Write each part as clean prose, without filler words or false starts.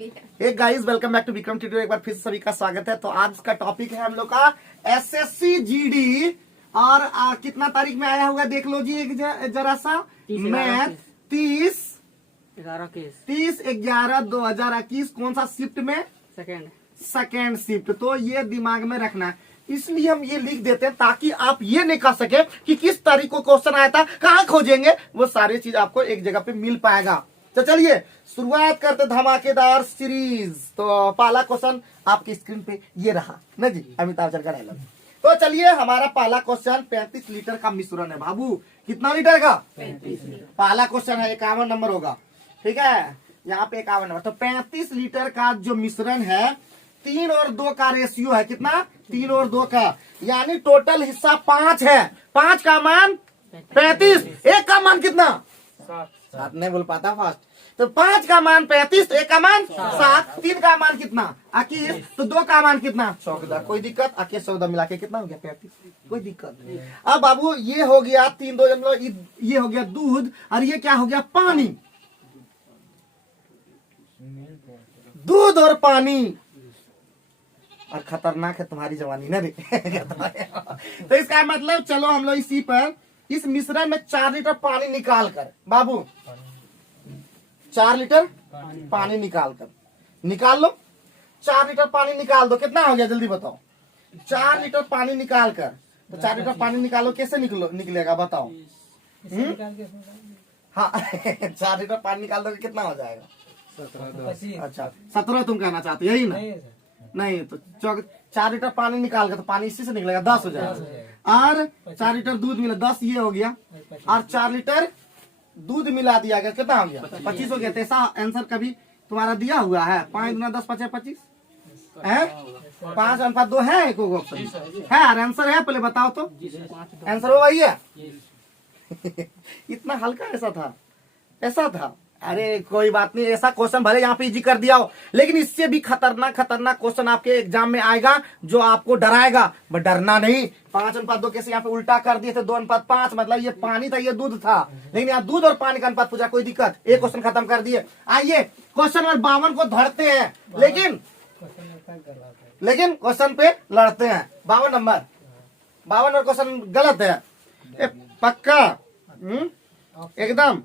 एक guys welcome back to Vikram tutorial. एक बार फिर सभी का स्वागत है। तो आज का टॉपिक है हम लोग का एसएससी जीडी और कितना तारीख में आया होगा देख लो जी एक जरा सा। मैथ 30/11/2021 कौन सा शिफ्ट में? Second shift. तो ये दिमाग में रखना है, इसलिए हम ये लिख देते हैं ताकि आप ये नहीं कह सके कि किस तारीख को क्वेश्चन आया था, कहाँ खोजेंगे, वो सारी चीज आपको एक जगह पे मिल पाएगा। तो चलिए शुरुआत करते धमाकेदार सीरीज। तो पहला क्वेश्चन आपकी स्क्रीन पे ये रहा ना जी, अमिताभ बच्चन का डायलॉग। तो चलिए हमारा पहला क्वेश्चन 35 लीटर का मिश्रण है। बाबू कितना लीटर का? 35। पहला क्वेश्चन है, 51 नंबर होगा, ठीक है, यहाँ पे 51 नंबर। तो 35 लीटर का जो मिश्रण है 3 और 2 का रेशियो है। कितना? 3 और 2 का, यानी टोटल हिस्सा 5 है। 5 का मान 35, 1 का मान कितना? 7 नहीं बोल पाता फास्ट। तो 5 का मान 35, तो 1 का मान 7, 3 का मान कितना? 21, तो 2 का मान कितना? 14। कोई दिक्कत? 21 14 मिला के कितना हो गया? 35। कोई दिक्कत नहीं। अब बाबू ये हो गया 3 2 ये हो गया दूध, और ये क्या हो गया? पानी। दूध और पानी, और खतरनाक है तुम्हारी जवानी ना रे। तो इसका मतलब चलो हम लोग इसी पर इस मिश्रण में 4 लीटर पानी निकाल कर, बाबू 4 लीटर पानी निकाल लो। 4 लीटर पानी निकाल दो, कितना हो गया जल्दी बताओ? 4 लीटर पानी निकाल कर, तो 4 लीटर पानी निकालो, कैसे निकलेगा बताओ? हाँ 4 लीटर पानी निकाल दो कितना हो जाएगा? 17। अच्छा 17 तुम कहना चाहते यही ना? नहीं तो 4 लीटर पानी निकाल कर, तो पानी इसी से निकलेगा, 10 हो जाएगा। और 4 लीटर दूध मिला, 10 ये हो गया, और 4 लीटर दूध मिला दिया गया, कितना हो गया? 25 हो गया। ऐसा आंसर कभी तुम्हारा दिया हुआ है? 5 × 10 = 25 है। 5/2 है, एक ऑप्शन है, आंसर है, पहले बताओ तो आंसर वो वही है। इतना हल्का ऐसा था। अरे कोई बात नहीं, ऐसा क्वेश्चन भले यहाँ पे इजी कर दिया हो, लेकिन इससे भी खतरनाक क्वेश्चन आपके एग्जाम में आएगा जो आपको डराएगा। बट डरना नहीं। 5/2 कैसे यहाँ पे उल्टा कर दिए थे? 2/5, मतलब ये पानी था, ये दूध था, लेकिन यहाँ दूध और पानी का अनुपात पूछा, कोई दिक्कत? एक क्वेश्चन खत्म कर दिए। आइए क्वेश्चन नंबर 52 को धरते हैं, लेकिन क्वेश्चन पे लड़ते हैं। 52 नंबर क्वेश्चन गलत है पक्का? एकदम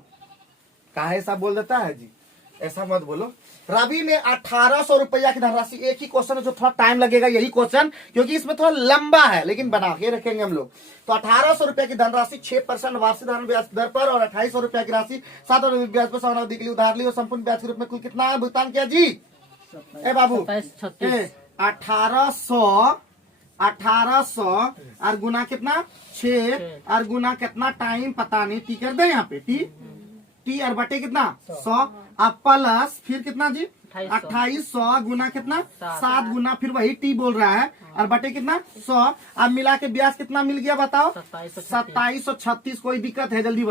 काहे ऐसा बोल देता है जी, ऐसा मत बोलो। रवि ने 1800 रुपया की धनराशि, एक ही क्वेश्चन है जो थोड़ा टाइम लगेगा यही क्वेश्चन, क्योंकि इसमें थोड़ा लंबा है, लेकिन बना के रखेंगे हम लोग। तो 1800 रुपया की धनराशि 6% वार्षिक धन ब्याज दर पर और 2800 रुपया की राशि 7 ब्याज पर सावधि के लिए उधार ली और संपूर्ण ब्याज के रूप में कुल कितना भुगतान किया जी? ए बाबू 1800 और गुना कितना? 6 और गुना कितना टाइम पता नहीं, टी कर दे यहाँ पे, टी और बटे कितना? 100, अब प्लस फिर कितना जी? 2800 गुना कितना? 7 गुना फिर वही टी बोल रहा है, और बटे कितना? 100। अब मिला के ब्याज कितना मिल गया बताओ? 2736। कोई दिक्कत है? जल्दी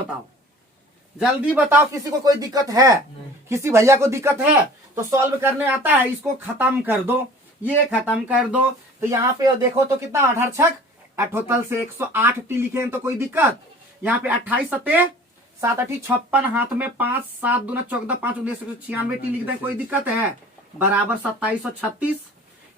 बताओ किसी को कोई दिक्कत है? किसी भैया को दिक्कत है तो सॉल्व करने आता है, इसको खत्म कर दो, ये खत्म कर दो। तो यहाँ पे देखो तो कितना? 18 छक 78 से 108 टी लिखे हैं, तो कोई दिक्कत? यहाँ पे 28 7 7 8 56, हाथ में 5 7 दूना 14 5 19 196 टी लिख दें, कोई दिक्कत है? बराबर 2736।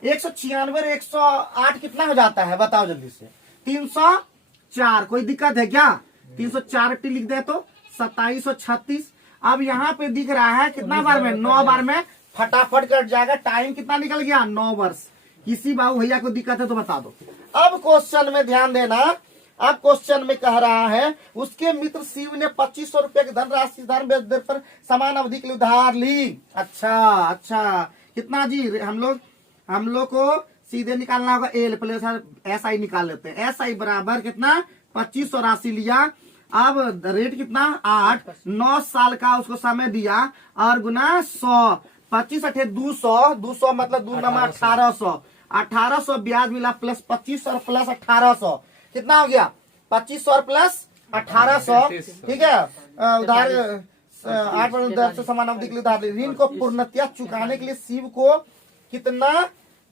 196 और 108 कितना हो जाता है बताओ जल्दी से? 304। कोई दिक्कत है क्या? 304 टी लिख दे तो 2736। अब यहाँ पे दिख रहा है कितना बार में? 9 बार में, फटाफट कट जाएगा। टाइम कितना निकल गया? 9 वर्ष। किसी बाबू भैया को दिक्कत है तो बता दो। अब क्वेश्चन में ध्यान देना। अब क्वेश्चन में कह रहा है उसके मित्र शिव ने 2500 रुपया की धनराशि धन ब्याज दर पर समान अवधि के लिए उधार ली। अच्छा कितना जी? हम लोग को सीधे निकालना होगा एल प्लस SI निकाल लेते हैं। SI बराबर कितना? 2500 राशि लिया, अब रेट कितना? 8, 9 साल का उसको समय दिया, और गुना 100, 25 8 200 मतलब 2 नंबर 1800 ब्याज मिला, प्लस 2500 और प्लस 1800 कितना हो गया? 2500 और प्लस 1800, ठीक है। उधार 8 से समान अवधि के लिए उधार ऋण को पूर्णतया चुकाने के लिए शिव को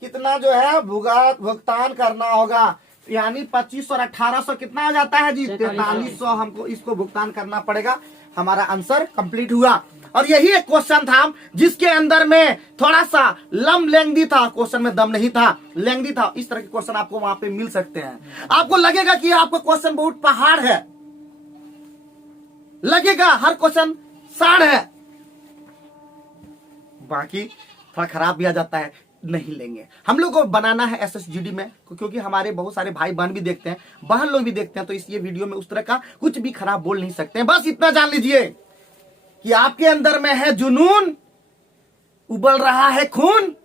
कितना जो है भुगतान करना होगा? यानी 2500 और 1800 कितना हो जाता है जी? 4300 हमको इसको भुगतान करना पड़ेगा। हमारा आंसर कंप्लीट हुआ। और यही एक क्वेश्चन था जिसके अंदर में थोड़ा सा लेंदी था, क्वेश्चन में दम नहीं था, लेंदी था। इस तरह के क्वेश्चन आपको वहां पे मिल सकते हैं। आपको लगेगा कि आपका क्वेश्चन बहुत पहाड़ है, लगेगा हर क्वेश्चन साढ़ है, बाकी थोड़ा खराब भी आ जाता है, नहीं लेंगे। हम लोग को बनाना है SSGD में, क्योंकि हमारे बहुत सारे भाई बहन भी देखते हैं, बहन लोग भी देखते हैं, तो इसलिए वीडियो में उस तरह का कुछ भी खराब बोल नहीं सकते हैं। बस इतना जान लीजिए कि आपके अंदर में है जुनून, उबल रहा है खून,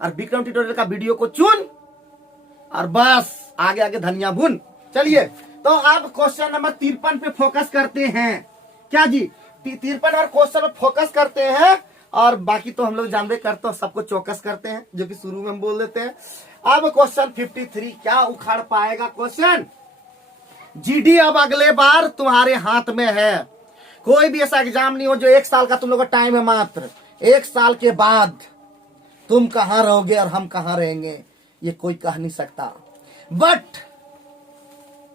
और विक्रम ट्यूटोरियल का वीडियो को चुन और बस आगे आगे धनिया भुन। चलिए तो आप क्वेश्चन नंबर 53 पे फोकस करते हैं। क्या जी 53 और क्वेश्चन पे फोकस करते हैं, और बाकी तो हम लोग जानते करते हैं, सबको चौकस करते हैं, जो कि शुरू में हम बोल देते हैं। अब क्वेश्चन 53 क्या उखाड़ पाएगा क्वेश्चन? GD अब अगले बार तुम्हारे हाथ में है। कोई भी ऐसा एग्जाम नहीं हो जो 1 साल का तुम लोग का टाइम है, मात्र 1 साल के बाद तुम कहां रहोगे और हम कहां रहेंगे ये कोई कह नहीं सकता।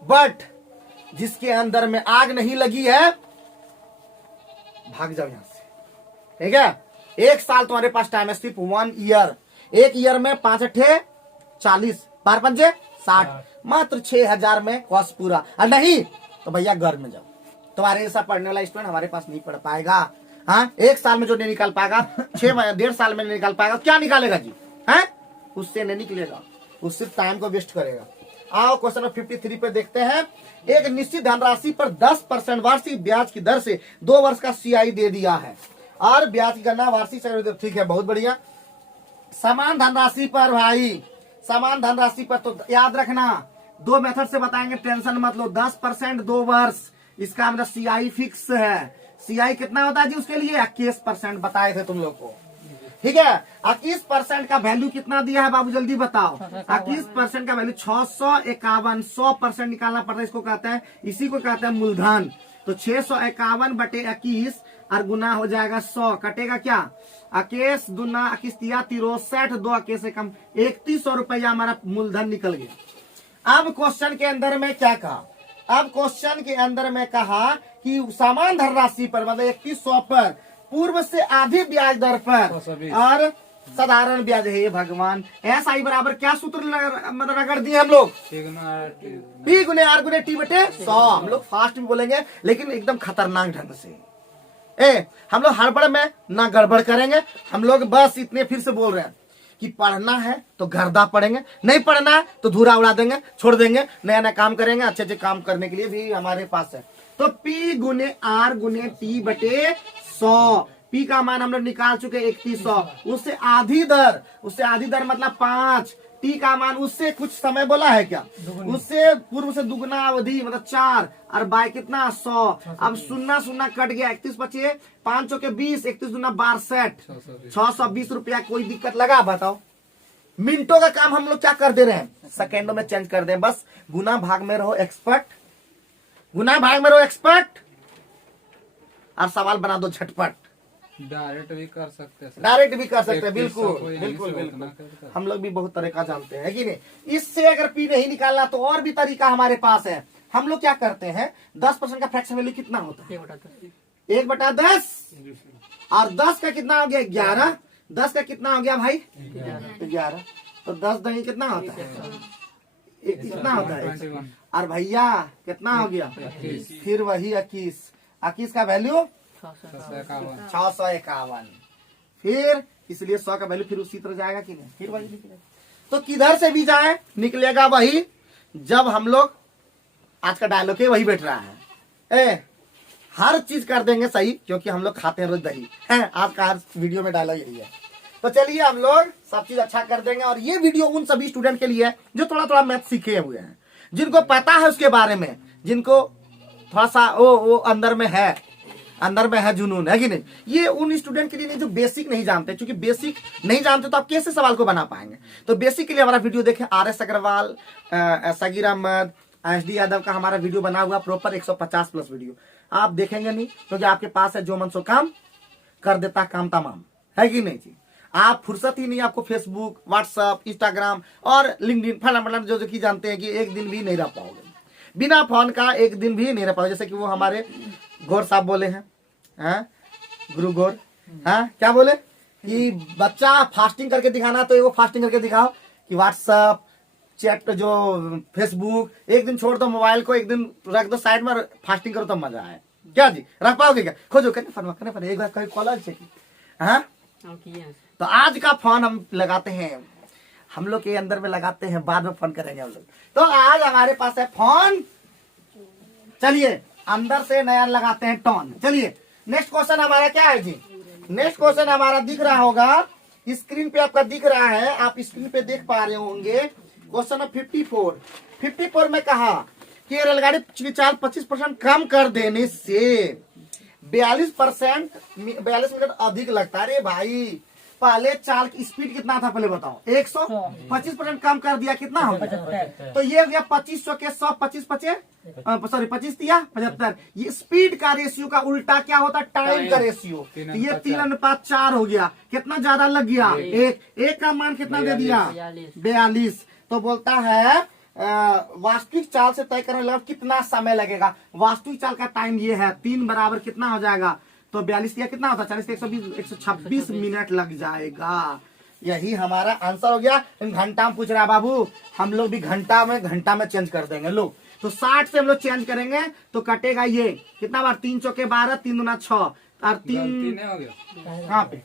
बट जिसके अंदर में आग नहीं लगी है, भाग जाओ यहां से, ठीक है? 1 साल तुम्हारे पास टाइम है, सिर्फ 1 ईयर। 1 ईयर में 5 अठे 40, 12 पंजे 60, मात्र 6000 में कोर्स पूरा। और नहीं तो भैया घर में जाओ, तुम्हारे जैसा पढ़ने वाला स्टूडेंट हमारे पास नहीं पढ़ पाएगा। हाँ, 1 साल में जो नहीं निकाल पाएगा, 1.5 साल में नहीं निकाल पाएगा, क्या निकालेगा जी? है उससे नहीं निकलेगा, उस सिर्फ टाइम को वेस्ट करेगा। आओ क्वेश्चन नंबर 53 पे देखते हैं। एक निश्चित धनराशि पर 10% वार्षिक ब्याज की दर से 2 वर्ष का CI दे दिया है, और ब्याज की गणना वार्षिक, ठीक है, बहुत बढ़िया। समान धनराशि पर भाई, समान धनराशि पर तो याद रखना 2 मेथड से बताएंगे, टेंशन मत लो। 10% 2 वर्ष, इसका मतलब CI फिक्स है। CI कितना होता है जी उसके लिए? 21% बताए थे तुम लोग को, ठीक है? 21% का वैल्यू कितना दिया है बाबू, जल्दी बताओ। 21% का वैल्यू 651, 100% निकालना पड़ता है, इसको कहते हैं, इसी को कहते हैं मूलधन। तो 651 बटे 21 और गुना हो जाएगा 100, कटेगा क्या? 21 दूना 21 तिया 63, 2 21 से कम 3100 रुपया हमारा मूलधन निकल गया। अब क्वेश्चन के अंदर में क्या कहा? अब क्वेश्चन के अंदर में कहा कि समान धनराशि पर, मतलब 3100 पर पूर्व से आधी ब्याज दर पर और साधारण ब्याज है। हे भगवान, SI बराबर क्या सूत्र मतलब रगड़ दिए हम लोग? P गुने R गुने T बटे 100। हम लोग फास्ट में बोलेंगे, लेकिन एकदम खतरनाक ढंग से। हम लोग हड़बड़ में ना गड़बड़ करेंगे। हम लोग बस इतने फिर से बोल रहे हैं कि पढ़ना है तो गर्दा पढ़ेंगे, नहीं पढ़ना है तो धूरा उड़ा देंगे, छोड़ देंगे, नया नया काम करेंगे। अच्छे अच्छे काम करने के लिए भी हमारे पास है। तो P गुने R गुने T बटे 100। P का मान हम लोग निकाल चुके 3100, उससे आधी दर मतलब 5। T का मान उससे कुछ समय बोला है क्या? उससे पूर्व से दुगना अवधि मतलब 4, और बाय कितना 100। अब 0 कट गया, 31 बचे, 5 चौके 20, 31 दूना 62, 620 रुपया। कोई दिक्कत लगा बताओ? मिनटों का काम हम लोग क्या कर दे रहे हैं, सेकेंडों में चेंज कर दे। बस गुना भाग में रहो एक्सपर्ट, गुना भाग में रहो एक्सपर्ट, और सवाल बना दो झटपट। डायरेक्ट भी कर सकते हैं, डायरेक्ट भी कर सकते हैं, बिल्कुल बिल्कुल बिल्कुल। हम लोग भी बहुत तरीका जानते हैं कि नहीं। इससे अगर P नहीं निकालना तो और भी तरीका हमारे पास है। हम लोग क्या करते हैं, 10% का फ्रैक्शन वैल्यू कितना होता है? 1/10, और 10 का कितना हो गया? 11। 10 का कितना हो गया भाई? 11। तो 10 दही कितना होता है? कितना होता है? और भैया कितना हो गया? फिर वही 21 का वैल्यू 651। फिर इसलिए 100 का वैल्यू फिर उसी तरह जाएगा कि नहीं? फिर वही निकलेगा। तो किधर से भी जाए निकलेगा वही। जब हम लोग, आज का डायलॉग है वही बैठ रहा है, हर चीज कर देंगे सही, क्योंकि हम लोग खाते हैं रोज दही है। आज का हर वीडियो में डायलॉग यही है। तो चलिए हम लोग सब चीज अच्छा कर देंगे। और ये वीडियो उन सभी स्टूडेंट के लिए है जो थोड़ा थोड़ा मैथ सीखे हुए हैं, जिनको पता है उसके बारे में, जिनको थोड़ा सा वो अंदर में है जुनून, है कि नहीं? ये उन स्टूडेंट के लिए नहीं जो बेसिक नहीं जानते, क्योंकि बेसिक नहीं जानते तो आप कैसे सवाल को बना पाएंगे। तो बेसिक के लिए हमारा वीडियो देखें। RS अग्रवाल, सगीर अहमद, SD यादव का हमारा वीडियो बना हुआ प्रॉपर 150+ वीडियो। आप देखेंगे नहीं क्योंकि आपके पास है जो मन सो काम कर देता काम तमाम, है कि नहीं जी? आप फुर्सत ही नहीं, आपको फेसबुक, व्हाट्सएप, इंस्टाग्राम और लिंक्डइन फलाना जो कि जानते हैं कि एक दिन भी नहीं रह पाओगे बिना फोन का, एक दिन भी नहीं रह पाओगे। जैसे कि वो हमारे गौर साहब बोले हैं, गुरु गौर, हाँ क्या बोले कि बच्चा फास्टिंग करके दिखाना, तो एगो फास्टिंग करके दिखाओ कि व्हाट्सएप चैट जो फेसबुक एक दिन छोड़ दो, मोबाइल को एक दिन रख दो साइड में, फास्टिंग करो तो मजा आए। क्या जी रख पाओगे क्या? खोजो करने पर एक बार कहीं कॉलर चेक। हाँ तो आज का फोन हम लगाते हैं, हम लोग के अंदर में लगाते हैं, बाद में फोन करेंगे हम लोग। तो आज हमारे पास है फोन, चलिए अंदर से नया लगाते हैं टॉन। चलिए नेक्स्ट क्वेश्चन हमारा क्या है जी? नेक्स्ट क्वेश्चन हमारा दिख रहा होगा स्क्रीन पे, आपका दिख रहा है, आप स्क्रीन पे देख पा रहे होंगे। क्वेश्चन 54 में कहा कि रेलगाड़ी की चाल 25% कम कर देने से 42 मिनट अधिक लगता है। अरे भाई पहले चाल की स्पीड कितना था पहले बताओ? 100, 25% कम कर दिया कितना हो गया? तो ये हो गया 2500 के 100, 25 दिया 75। ये स्पीड का रेशियो का उल्टा क्या होता है? टाइम का रेशियो। तो ये 3:4 हो गया, कितना ज्यादा लग गया? एक का मान कितना दे दिया? 42। तो बोलता है वास्तविक चाल से तय करने लगा कितना समय लगेगा। वास्तविक चाल का टाइम ये है 3 बराबर कितना हो जाएगा? तो 42 या कितना होता है? 40 से 126 मिनट लग जाएगा। यही हमारा आंसर हो गया। घंटा में पूछ रहा है बाबू, हम लोग भी घंटा में चेंज कर देंगे लोग। तो 60 से हम लोग चेंज करेंगे तो कटेगा ये कितना बार? 3 चौके 12, 3 दूना 6 और 3 हो गया। कहाँ पे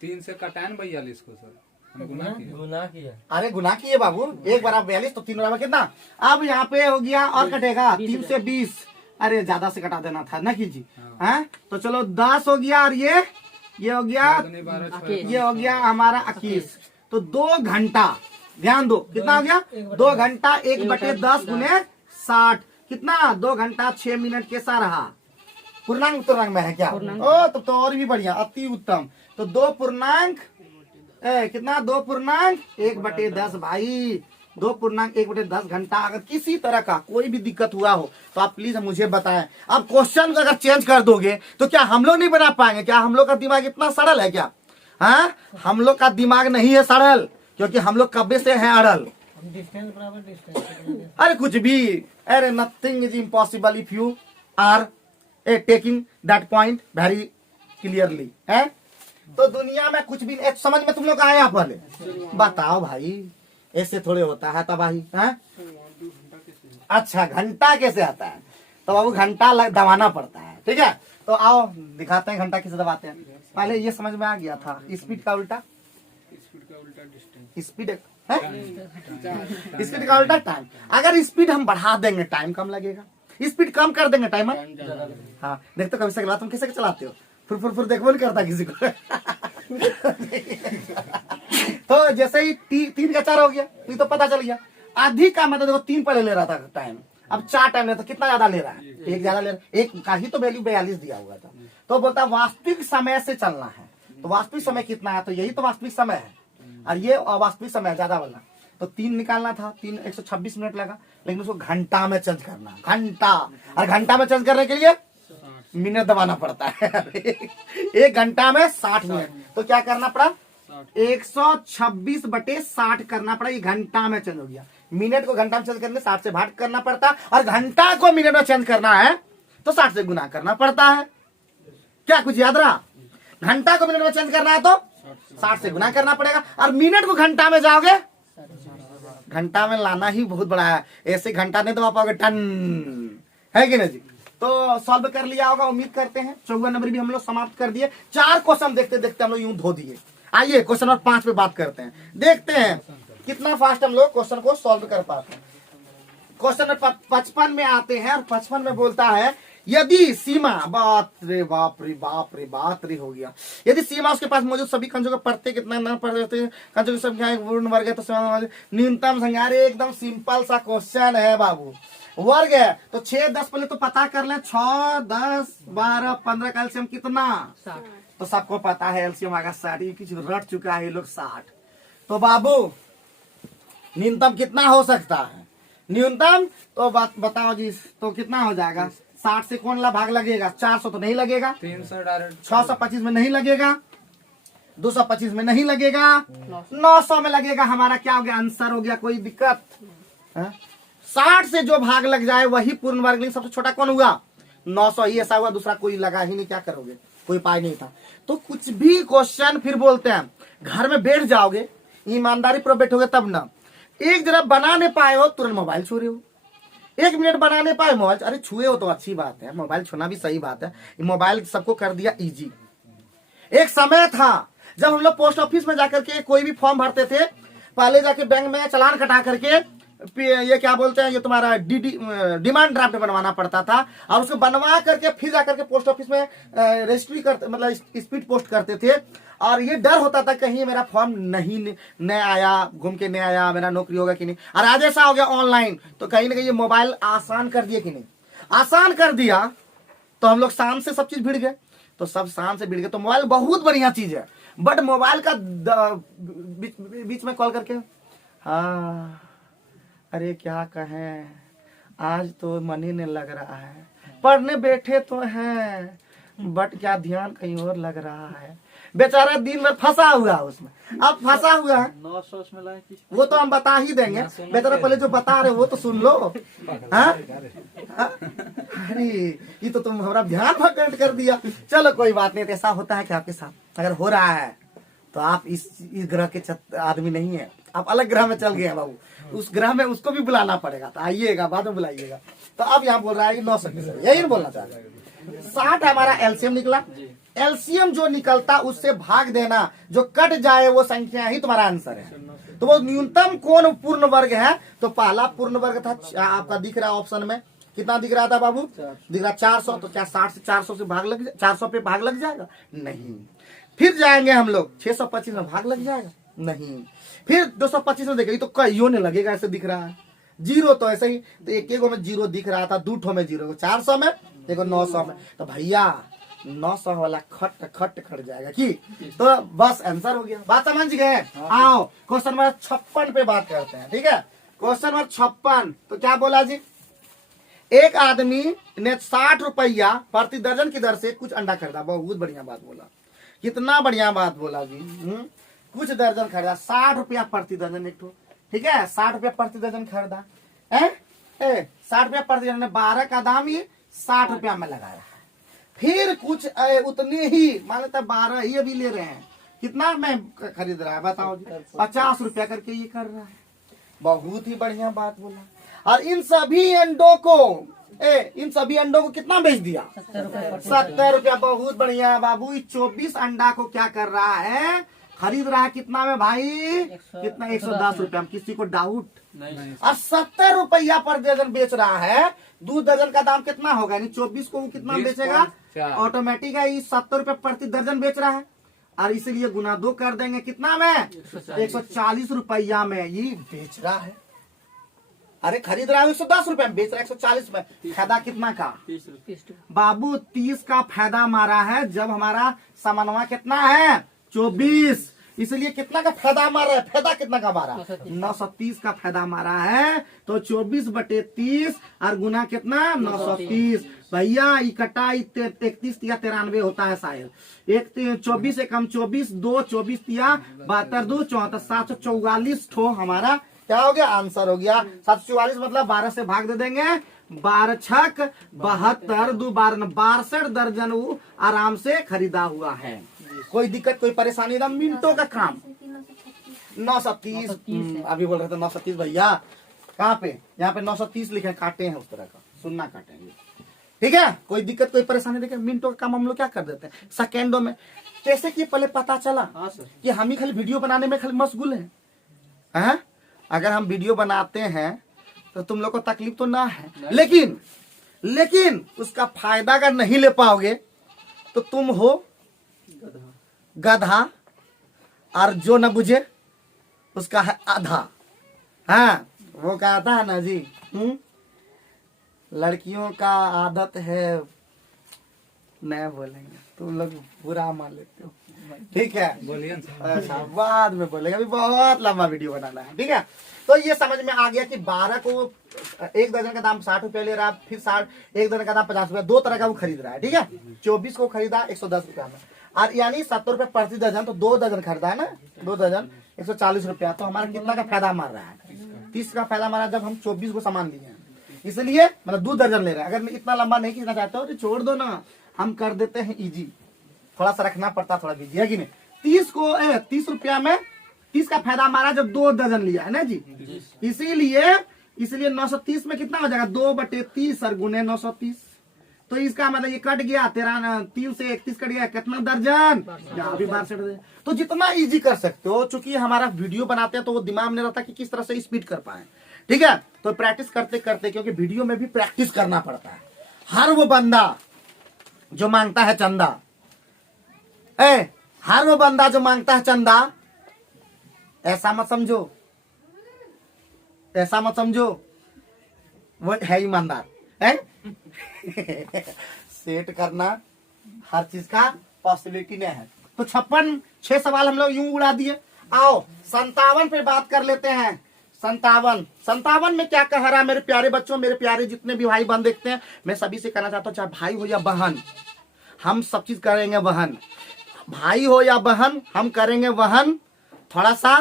3 से कटान 42 को सर गुना किया। अरे गुना किए बाबू, एक बराबर 42 तो 3 बराबर कितना? अब यहाँ पे हो गया और कटेगा 3 से 20। अरे ज्यादा से कटा देना था ना कि जी। हाँ तो चलो 10 हो गया और ये हो गया, ये हो गया हमारा 21। तो 2 घंटा, ध्यान दो कितना हो गया? 2 घंटा 1/10 गुने 60 कितना? 2 घंटा 6 मिनट कैसा रहा? पूर्णांक पूर्णांक में है क्या? ओ तो और भी बढ़िया, अति उत्तम। तो 2 पूर्णांक कितना? 2 पूर्णांक 1/10 भाई, 2 पूर्णांक 1/10 घंटा। अगर किसी तरह का कोई भी दिक्कत हुआ हो तो आप प्लीज मुझे बताएं। अब क्वेश्चन को अगर चेंज कर दोगे तो क्या हम लोग नहीं बना पाएंगे? क्या हम लोग का दिमाग इतना सरल है क्या? हाँ हम लोग का दिमाग नहीं है सरल, क्योंकि हम लोग कब्बे से हैं अड़ल। डिस्टेंस बराबर डिस्टेंस। अरे कुछ भी, अरे nothing is impossible if you are taking that point very clearly है। तो दुनिया में कुछ भी समझ में तुम लोग आया पहले बताओ भाई, ऐसे थोड़े होता है तबाही है। अच्छा घंटा कैसे आता है? तो बाबू घंटा दबाना पड़ता है, ठीक है। तो आओ दिखाते हैं घंटा कैसे दबाते हैं। पहले ये समझ में आ गया था, स्पीड का उल्टा स्पीड है, स्पीड का उल्टा टाइम। अगर स्पीड हम बढ़ा देंगे टाइम कम लगेगा, स्पीड कम कर देंगे टाइम। हाँ देखते कभी साइकिल तुम कैसे चलाते हो? फुर देखो नहीं करता किसी को। तो जैसे ही 3 का 4 हो गया तो पता चल गया। अधिक का मतलब देखो 3 पहले ले रहा था टाइम, अब 4 टाइम लेता, कितना ज्यादा ले रहा है? 1 ज्यादा ले रहा है। 1 का ही तो वैल्यू 42 दिया हुआ था। तो बोलता वास्तविक समय से चलना है। तो वास्तविक समय कितना है? तो यही तो वास्तविक समय है, और ये अवास्तविक समय ज्यादा वाला। तो 3 निकालना था, 3 126 मिनट लगा, लेकिन उसको घंटा में चेंज करना, घंटा। और घंटा में चेंज करने के लिए मिनट दबाना पड़ता है। 1 घंटा में 60 मिनट। तो क्या करना पड़ा? 126/60 करना पड़ा। ये घंटा में चेंज हो गया। मिनट को घंटा में चेंज करने 60 से भाग करना पड़ता, और घंटा को मिनट में चेंज करना है तो 60 से गुना करना पड़ता है। क्या कुछ याद रहा? घंटा को मिनट में चेंज करना है तो 60 से गुना करना पड़ेगा, और मिनट को घंटा में जाओगे, घंटा में लाना ही बहुत बड़ा है। ऐसे घंटा नहीं दबा पाओगे, टन है कि नहीं जी। तो सॉल्व कर लिया होगा उम्मीद करते हैं। 54 नंबर भी हम लोग समाप्त कर दिए। 4 क्वेश्चन देखते देखते हम लोग यूं धो दिए। आइए क्वेश्चन नंबर 5 पे बात करते हैं, देखते हैं कितना फास्ट हम लोग क्वेश्चन को सॉल्व कर पाते हैं। क्वेश्चन नंबर 55 में आते हैं, और 55 में बोलता है यदि सीमा, बाप रे बाप रे बाप रे बाप रे हो गया। यदि सीमा उसके पास मौजूद सभी कंजों का पढ़ते कितना न पढ़ते कंजों की संख्या पूर्ण वर्ग है तो न्यूनतम संख्या। एकदम सिंपल सा क्वेश्चन है बाबू। वर्ग है तो 6 10 पहले तो पता कर लें। 6 10 12 15 का एलसीएम कितना? 60। तो सबको पता है एलसीएम आगा 60। कुछ रट चुका है ये लोग 60। तो बाबू न्यूनतम कितना हो सकता है? न्यूनतम तो बताओ जी, तो कितना हो जाएगा? 60 से कौन ला भाग लगेगा? 400 तो नहीं लगेगा, 300 डायरेक्ट, 625 में नहीं लगेगा, 225 में नहीं लगेगा, 900 में लगेगा। हमारा क्या हो गया? आंसर हो गया। कोई दिक्कत? 60 से जो भाग लग जाए वही पूर्ण वर्ग। सबसे छोटा कौन हुआ? 900 ही ऐसा हुआ, दूसरा कोई लगा ही नहीं, क्या करोगे? कोई उपाय नहीं था। तो कुछ भी क्वेश्चन फिर बोलते हैं, घर में बैठ जाओगे, ईमानदारी पर बैठोगे तब ना। एक जरा बना नहीं पाए हो तुरंत मोबाइल छू रहे हो, 1 मिनट बना नहीं पाए मोबाइल, अरे छुए हो तो अच्छी बात है, मोबाइल छूना भी सही बात है, मोबाइल सबको कर दिया इजी। एक समय था जब हम लोग पोस्ट ऑफिस में जाकर के कोई भी फॉर्म भरते थे, पहले जाके बैंक में चालान कटा करके ये क्या बोलते हैं, ये तुम्हारा डिमांड ड्राफ्ट बनवाना पड़ता था, और उसको बनवा करके फिर जाकर के पोस्ट ऑफिस में रजिस्ट्री करते, मतलब स्पीड पोस्ट करते थे। और ये डर होता था कहीं मेरा फॉर्म नहीं आया, घूम के नहीं आया, मेरा नौकरी होगा कि नहीं। और आज ऐसा हो गया ऑनलाइन, तो कहीं ना कहीं ये मोबाइल आसान कर दिया कि नहीं, आसान कर दिया, तो हम लोग शाम से सब चीज भिड़ गए, तो सब शाम से भिड़ गए। तो मोबाइल बहुत बढ़िया चीज है, बट मोबाइल का बीच में कॉल करके, हाँ अरे क्या कहें, आज तो मन ही नहीं लग रहा है, पढ़ने बैठे तो हैं बट क्या ध्यान कहीं और लग रहा है। बेचारा दिन भर फंसा हुआ है उसमें, अब फंसा हुआ है 900 में लाए, वो तो हम बता ही देंगे, बेचारा पहले जो बता रहे वो तो सुन लो। हाँ? अरे ये तो तुम हमारा ध्यान भंग कर दिया। चलो कोई बात नहीं, ऐसा होता है कि आपके साथ अगर हो रहा है तो आप इस ग्रह के आदमी नहीं है, आप अलग ग्रह में चल गए हैं बाबू, उस ग्रह में उसको भी बुलाना पड़ेगा, तो आइएगा बाद में बुलाइएगा। तो अब यहाँ बोल रहा है 900, यही बोलना चाह रहे हैं। 60 हमारा एलसीएम निकला, एलसीएम जो निकलता उससे भाग देना, जो कट जाए वो संख्या ही तुम्हारा आंसर है। तो वो न्यूनतम कौन पूर्ण वर्ग है, तो पहला पूर्ण वर्ग था आपका, दिख रहा ऑप्शन में कितना दिख रहा था बाबू, दिख रहा 400, तो क्या 60 से 400 से भाग लग 400 पे भाग लग जाएगा, नहीं। फिर जाएंगे हम लोग 625 में भाग लग जाएगा, नहीं। फिर 225 में देखेंगे तो कईयों ने लगेगा, ऐसे दिख रहा है, जीरो तो ऐसे ही, तो एक में जीरो दिख रहा था, 2 में जीरो, 400 में देखो 900 में, तो भैया 900 वाला खट खट जाएगा की, तो बस आंसर हो गया। बात समझ गए? आओ क्वेश्चन नंबर 56 पे बात करते हैं, ठीक है। क्वेश्चन नंबर 56, तो क्या बोला जी, एक आदमी ने 60 रुपया प्रति दर्जन की दर से कुछ अंडा खरीदा, बहुत बढ़िया बात बोला, कितना बढ़िया बात बोला जी। कुछ दर्जन खरीदा, 60 रुपया प्रति दर्जन एक ठो, ठीक है, 60 रुपया प्रति दर्जन खरीदा, 60 रुपया प्रति दर्जन, 12 का दाम ये 60 रुपया में लगा रहा है। फिर कुछ उतने ही, मान लेता 12 ही अभी ले रहे हैं, कितना में खरीद रहा है बताओ जी, 50 रुपया करके ये कर रहा है, बहुत ही बढ़िया बात बोला। और इन सभी अंडों को कितना बेच दिया, 70 रुपया, बहुत बढ़िया बाबू। 24 अंडा को क्या कर रहा है, खरीद रहा है कितना में भाई, कितना 110 रुपया में, किसी को डाउट नहीं। और 70 रुपया पर दर्जन बेच रहा है, 2 दर्जन का दाम कितना होगा, यानी 24 को वो कितना बेचेगा, ऑटोमेटिक है, ये 70 रुपया प्रति दर्जन बेच रहा है, और इसलिए गुना 2 कर देंगे, कितना में 140 रुपया में ये बेच रहा है। अरे खरीद रहा है 110 रुपए में, बेच रहा है 140 में, फायदा कितना का बाबू, 30 का फायदा मारा है, जब हमारा सामानवा कितना है 24, इसलिए कितना का फायदा मारा है, फायदा कितना का मारा, 930 का फायदा मारा है। तो 24/30 और गुना कितना 930, भैया इकट्ठा 31 या 93 होता है शायद, 24 एकम 24, 2 24 या 72 2 74, 744 ठो हमारा क्या हो गया, आंसर हो गया। 744 मतलब 12 से भाग दे देंगे, 12 छक 72, 2 12 62 दर्जन वो आराम से खरीदा हुआ है। कोई दिक्कत कोई परेशानी ना, मिनटों का काम। 930 अभी बोल रहे थे 930 भैया, कहाँ पे, यहाँ पे 930 लिखे, काटे हैं उस तरह का, सुनना काटेंगे, ठीक है। कोई दिक्कत कोई परेशानी, देखिए मिनटों का काम हम लोग क्या कर देते हैं, सेकेंडों में। कैसे कि पहले पता चला कि हम ही खाली वीडियो बनाने में खाली मशगूल है। अगर हम वीडियो बनाते हैं तो तुम लोग को तकलीफ तो ना है, लेकिन उसका फायदा अगर नहीं ले पाओगे तो तुम हो गधा, और जो न बुझे उसका है आधा। हाँ वो कहता है ना जी, लड़कियों का आदत है, नहीं बोलेंगे, तुम लोग बुरा मान लेते हो, ठीक है, बोलिए। अच्छा बाद में बोलेंगे, अभी बहुत लंबा वीडियो बनाना है, ठीक है। तो ये समझ में आ गया कि 12 को 1 दर्जन का दाम 60 रुपया ले रहा है, फिर 1 दर्जन का दाम 50 रुपया, 2 तरह का वो खरीद रहा है, ठीक है। 24 को खरीदा 110 रुपया में, और यानी 70 रुपया प्रति दर्जन, तो 2 दर्जन खरीदा है ना, 2 दर्जन 140 रुपया, तो हमारा कितना का फायदा मार रहा है, 30 का फायदा मारा, जब हम 24 को सामान लिए हैं, इसलिए मतलब 2 दर्जन ले रहे हैं। अगर इतना लंबा नहीं खींचना चाहते हो तो छोड़ दो ना, हम कर देते हैं इजी, थोड़ा सा रखना पड़ता, थोड़ा बिजी है कि नहीं। 30 रुपया में 30 का फायदा हमारा जब 2 दर्जन लिया है ना जी, इसीलिए 930 में कितना हो जाएगा 2/30 और गुने 930, तो इसका मतलब ये कट गया 3 से 31 कट गया, कितना दर्जन, अभी 62। तो जितना इजी कर सकते हो, चूंकि हमारा वीडियो बनाते हैं तो वो दिमाग में रहता है कि किस तरह से स्पीड कर पाए, ठीक है। तो प्रैक्टिस करते करते, क्योंकि वीडियो में भी प्रैक्टिस करना पड़ता है। हर वो बंदा जो मांगता है चंदा, हर वो बंदा जो मांगता है चंदा, ऐसा मत समझो, ऐसा मत समझो वो है ईमानदार है। सेट करना हर चीज का पॉसिबिलिटी नहीं है। तो 56 सवाल हम लोग यूं उड़ा दिए। आओ 57 पे बात कर लेते हैं। 57 में क्या कह रहा है मेरे प्यारे बच्चों, मेरे प्यारे जितने भी भाई बहन देखते हैं, मैं सभी से कहना चाहता हूँ, चाहे भाई हो या बहन, हम सब चीज करेंगे वहन। भाई हो या बहन, हम करेंगे वहन, थोड़ा सा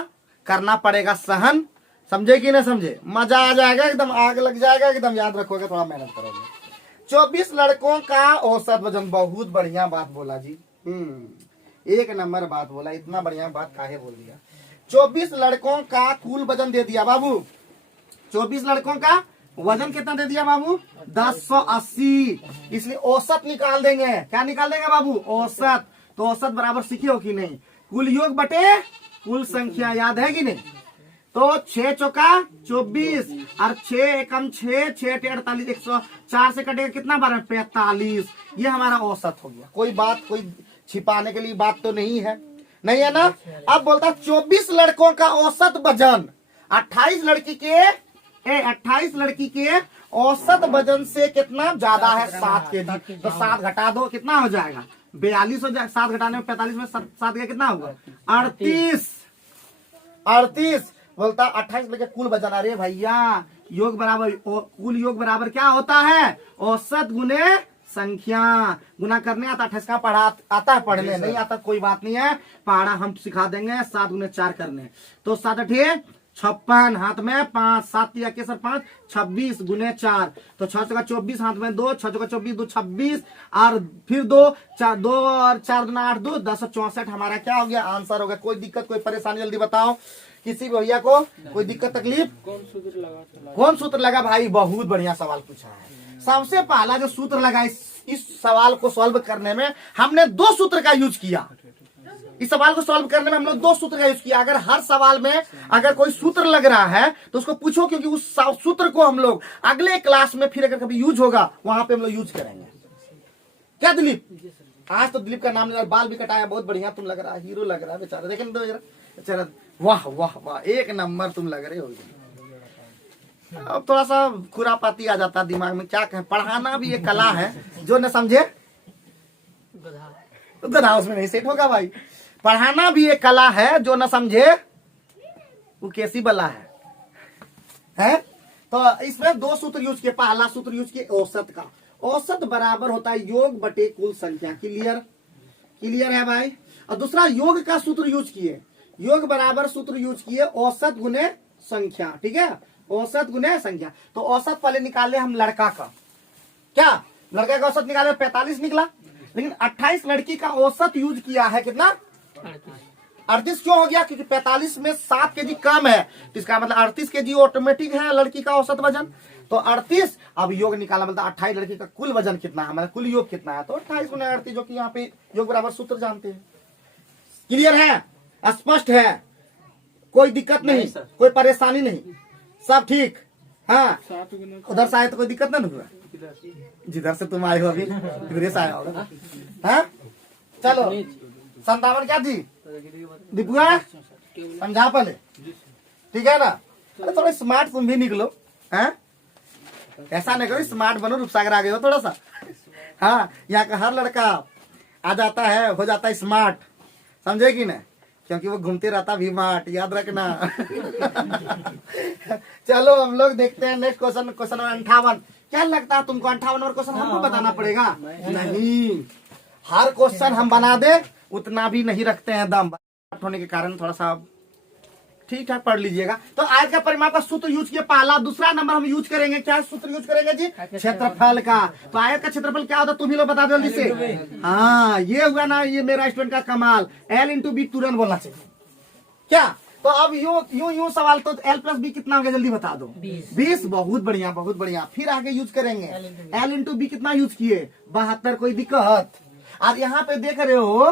करना पड़ेगा सहन, समझे कि नहीं समझे। मजा आ जाएगा एकदम, आग लग जाएगा एकदम, याद रखोगे, थोड़ा मेहनत करोगे। 24 लड़कों का औसत वजन, बहुत बढ़िया बात बोला जी, 1 नंबर बात बोला, इतना बढ़िया बात काहे बोल दिया। 24 लड़कों का कुल वजन दे दिया बाबू, 24 लड़कों का वजन कितना दे दिया बाबू, 1080, इसलिए औसत निकाल देंगे। क्या निकाल देंगे बाबू, औसत। तो औसत बराबर सीखे हो कि नहीं, कुल योग बटे कुल संख्या, याद है कि नहीं। तो 6 चौका 24 और 6 एकम 6, 6 टे 48, 104 से कटेगा कितना बार, 45। ये हमारा औसत हो गया। कोई बात, कोई छिपाने के लिए बात तो नहीं है, नहीं है ना। अब बोलता 24 लड़कों का औसत वजन 28 लड़की के औसत वजन से कितना ज्यादा है, 7 kg। तो 7 घटा दो, कितना हो जाएगा, 42 हो जाएगा। 7 घटाने में 45 में 7 का कितना होगा, 38। बोलता 28 लड़के कुल वजन। अरे भैया, योग बराबर कुल योग बराबर क्या होता है, औसत गुने संख्या। गुना करने आता, 28 का पढ़ा आता है, पढ़ने नहीं आता कोई बात नहीं है, पढ़ा हम सिखा देंगे। 7 गुने 4 करने, तो 7 8 56, हाथ में 5, 7 या 5, 26 गुने 4, तो 6 चौका 24, हाथ में 2, 6 चौका 24, 2 26, और फिर 2 और 4 2 8 2 1064 हमारा क्या हो गया, आंसर हो गया। कोई दिक्कत, कोई परेशानी, जल्दी बताओ किसी भैया को, कोई दिक्कत तकलीफ। कौन सूत्र लगा भाई, बहुत बढ़िया सवाल पूछा है। सबसे पहला जो सूत्र लगा इस सवाल को सॉल्व करने में, हमने 2 सूत्र का यूज किया। इस सवाल को सॉल्व करने में हम लोग 2 सूत्र का यूज किया। अगर हर सवाल में अगर कोई सूत्र लग रहा है तो उसको पूछो, क्योंकि उस सूत्र को हम लोग अगले क्लास में फिर अगर कभी यूज होगा, वहां पे हम लोग यूज करेंगे। क्या दिलीप, आज तो दिलीप का नाम ले, बाल भी कटाया, बहुत बढ़िया तुम लग रहा है, हीरो लग रहा है बेचारा, देखें तो बेचारा, वाह वाह वाह, 1 नंबर तुम लग रहे हो। अब थोड़ा सा खुरापाती आ जाता है दिमाग में, क्या कहें, पढ़ाना भी एक कला है, जो न समझे गधा उसमें नहीं सेट होगा भाई। पढ़ाना भी एक कला है, जो न समझे वो कैसी बला है? तो इसमें 2 सूत्र यूज किए। पहला सूत्र यूज किए औसत का, औसत बराबर होता है योग बटे कुल संख्या। क्लियर है भाई। और दूसरा योग का सूत्र यूज किए, योग बराबर सूत्र यूज किए औसत गुने संख्या, ठीक है, औसत गुने संख्या। तो औसत पहले निकाले हम लड़का का, क्या लड़का का औसत निकाले 45 निकला, लेकिन 28 लड़की का औसत यूज किया है कितना, 38 क्यों हो गया, क्योंकि 45 में 7 kg कम है, तो इसका मतलब 38 kg ऑटोमेटिक है लड़की का औसत वजन। तो 38, अब योग निकाला, मतलब 28 लड़की का कुल वजन कितना है, हमारा कुल योग कितना है, तो 28 गुना 38, जो कि यहाँ पे योग बराबर सूत्र जानते हैं। क्लियर है, स्पष्ट है, कोई दिक्कत नहीं, कोई परेशानी नहीं, सब ठीक। हाँ, उधर से आए तो कोई दिक्कत नहीं हुआ, जिधर से तुम आए हो अभी इधर से आया होगा। हाँ चलो, 57 क्या थी दीपुआ, समझा पहले, ठीक है ना। अरे थोड़ा स्मार्ट तुम भी निकलो, हैं, ऐसा नहीं करो स्मार्ट बनो, रूपसागर आ गए हो थोड़ा सा। हाँ, यहाँ का हर लड़का आ जाता है, हो जाता है स्मार्ट, समझे कि नहीं, क्योंकि वो घूमते रहता भी मार्ट, याद रखना। चलो हम लोग देखते हैं नेक्स्ट क्वेश्चन, क्वेश्चन नंबर 58। क्या लगता है तुमको 58 नंबर क्वेश्चन हमको बताना पड़ेगा? नहीं, हर क्वेश्चन हम बना दे उतना भी नहीं रखते हैं दम, होने के कारण थोड़ा सा ठीक ठाक पढ़ लीजिएगा। तो आज का परिमाप का सूत्र यूज किया पहला। दूसरा नंबर हम यूज करेंगे, क्या सूत्र यूज करेंगे जी? क्षेत्रफल का। तो आयत का क्षेत्रफल क्या होता है तुम ही लोग बता दो जल्दी से। हाँ ये हुआ ना, ये मेरा स्टूडेंट का कमाल। L इंटू बी तुरंत बोलना चाहिए क्या? तो अब यूं सवाल, तो L प्लस बी कितना हो गया जल्दी बता दो। 20। बहुत बढ़िया बहुत बढ़िया। फिर आगे यूज करेंगे L इंटू बी कितना यूज किए? 72। कोई दिक्कत? और यहाँ पे देख रहे हो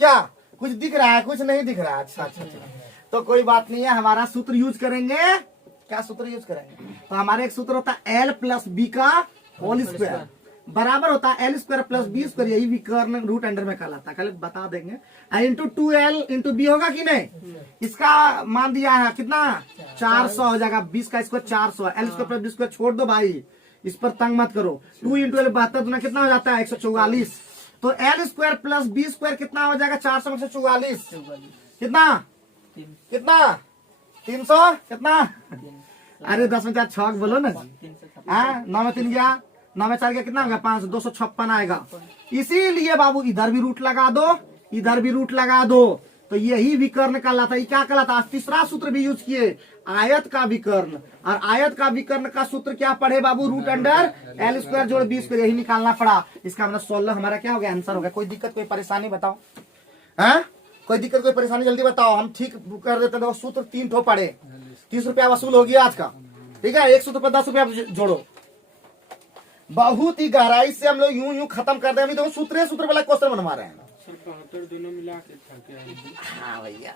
क्या कुछ दिख रहा है? कुछ नहीं दिख रहा है। अच्छा अच्छा अच्छा, तो कोई बात नहीं है। हमारा सूत्र यूज करेंगे, क्या सूत्र यूज करेंगे? तो हमारा एक सूत्र होता है L प्लस बी का होल स्क्वायर बराबर होता है L square plus B square. यही विकर्ण रूट अंडर में कहलाता है, कल बता देंगे। इंटू 2L इंटू बी होगा कि नहीं? इसका मान दिया है कितना? 400 हो जाएगा। 20 का square 400। L square plus B square छोड़ दो भाई, इस पर तंग मत करो। 2 इंटू L 72 दुना कितना हो जाता है? 144। तो L square plus B square कितना हो जाएगा? 400 में 144 कितना? कितना? 300 कितना? अरे 10 में 4 छक बोलो ना। 9 में 3 गया, 9 में 4 गया, कितना हो गया? 500। 256 आएगा। इसीलिए बाबू इधर भी रूट लगा दो, इधर भी रूट लगा दो। तो यही विकर्ण कहलाता है। क्या कहलाता है? तीसरा सूत्र भी यूज किए, आयत का विकर्ण। और आयत का विकर्ण का सूत्र क्या पढ़े बाबू? रूट अंडर L स्क्वायर जोड़ बी स्क्वायर। यही निकालना पड़ा। इसका मतलब 16 हमारा क्या हो गया? आंसर हो गया। कोई दिक्कत कोई परेशानी बताओ? है कोई दिक्कत कोई परेशानी जल्दी बताओ, हम ठीक कर देते हैं। सूत्र 3 ठो पड़े, 30 रुपया वसूल हो गया आज का। ठीक है, एक सूत्र पर 10 रुपया जोड़ो। बहुत ही गहराई से हम लोग यूं खत्म कर दें। अभी देखो सूत्र वाला क्वेश्चन बनवा रहे हैं। दोनों मिला के हाँ भैया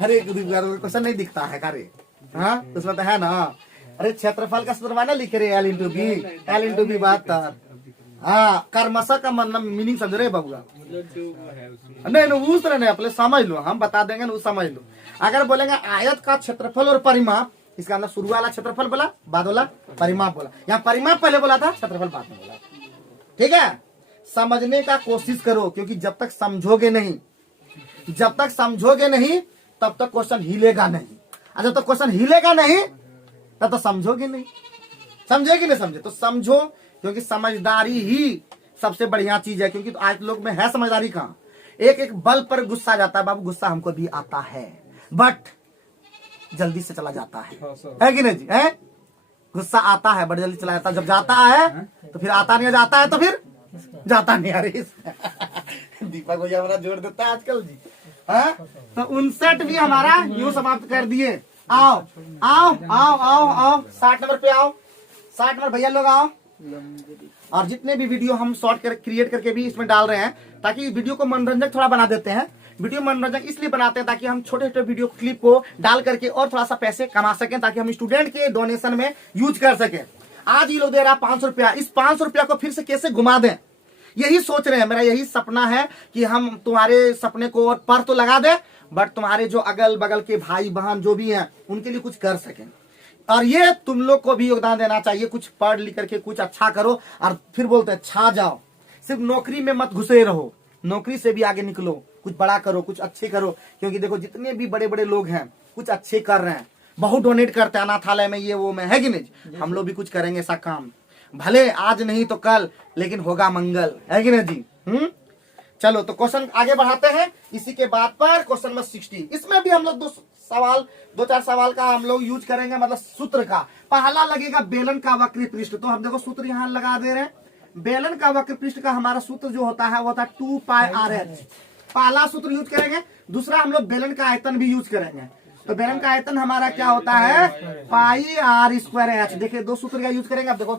अरे क्वेश्चन नहीं दिखता है कार्य? हाँ उसमें तो है ना। अरे क्षेत्रफल का सूत्र माना लिख रहे L into B, L into B 72। हाँ कर्मशा का मतलब मीनिंग समझ रहे बबुआ? नहीं उस तरह नहीं, अपने समझ लो, हम बता देंगे ना, समझ लो। अगर बोलेंगे आयत का क्षेत्रफल और परिमाप, इसका अंदर शुरू वाला क्षेत्रफल बोला, बाद वाला परिमाप बोला। यहाँ परिमाप पहले बोला था, क्षेत्रफल बाद में बोला। ठीक है, समझने का कोशिश करो, क्योंकि जब तक समझोगे नहीं, तब तक क्वेश्चन हिलेगा नहीं। और जब तक क्वेश्चन हिलेगा नहीं तब तो समझोगे नहीं। समझे कि नहीं समझे? तो समझो, क्योंकि समझदारी ही सबसे बढ़िया चीज है। क्योंकि तो आज लोग में है समझदारी कहाँ? एक एक बल पर गुस्सा आ जाता है। बाबू गुस्सा हमको भी आता है, बट जल्दी से चला जाता है कि नहीं जी? है गुस्सा आता है बट जल्दी चला जाता है। जब जाता है तो फिर आता नहीं, जाता है तो फिर जाता नहीं। अरे दीपक भैया हमारा जोड़ देता है आजकल जी। है तो 59 भी हमारा यूं समाप्त कर दिए। आओ आओ आओ आओ आओ 60 नंबर पे आओ। 60 नंबर भैया लोग आओ। और जितने भी वीडियो हम शॉर्ट कर क्रिएट करके भी इसमें डाल रहे हैं, ताकि वीडियो को मनोरंजक थोड़ा बना देते हैं। वीडियो मनोरंजक इसलिए बनाते हैं ताकि हम छोटे छोटे वीडियो क्लिप को डाल करके और थोड़ा सा पैसे कमा सकें, ताकि हम स्टूडेंट के डोनेशन में यूज कर सकें। आज ये लोग दे रहा 500 रुपया, इस 500 रुपया को फिर से कैसे घुमा दें, यही सोच रहे हैं। मेरा यही सपना है कि हम तुम्हारे सपने को और पर तो लगा दे, बट तुम्हारे जो अगल बगल के भाई बहन जो भी हैं उनके लिए कुछ कर सकें। और ये तुम लोग को भी योगदान देना चाहिए। कुछ पढ़ लिख करके कुछ अच्छा करो, और फिर बोलते हैं छा जाओ। सिर्फ नौकरी में मत घुसे रहो, नौकरी से भी आगे निकलो, कुछ बड़ा करो, कुछ अच्छे करो। क्योंकि देखो जितने भी बड़े बड़े लोग हैं कुछ अच्छे कर रहे हैं, बहुत डोनेट करते हैं अनाथालय में, ये वो में, है कि नहीं? हम लोग भी कुछ करेंगे ऐसा काम, भले आज नहीं तो कल, लेकिन होगा मंगल, है कि नहीं जी? चलो तो क्वेश्चन आगे बढ़ाते हैं। इसी के बाद पर क्वेश्चन नंबर 16, इसमें भी हम लोग दो चार सवाल का हम लोग यूज करेंगे, मतलब सूत्र का। पहला लगेगा बेलन का वक्र पृष्ठ। तो हम देखो सूत्र यहाँ लगा दे रहे हैं। बेलन का वक्र पृष्ठ का हमारा सूत्र जो होता है वो होता है 2πr/h। पहला सूत्र यूज करेंगे। दूसरा हम लोग बेलन का आयतन भी यूज करेंगे। तो बेलन का आयतन हमारा क्या होता है? πr²h। देखिए दो सूत्र का यूज करेंगे। अब देखो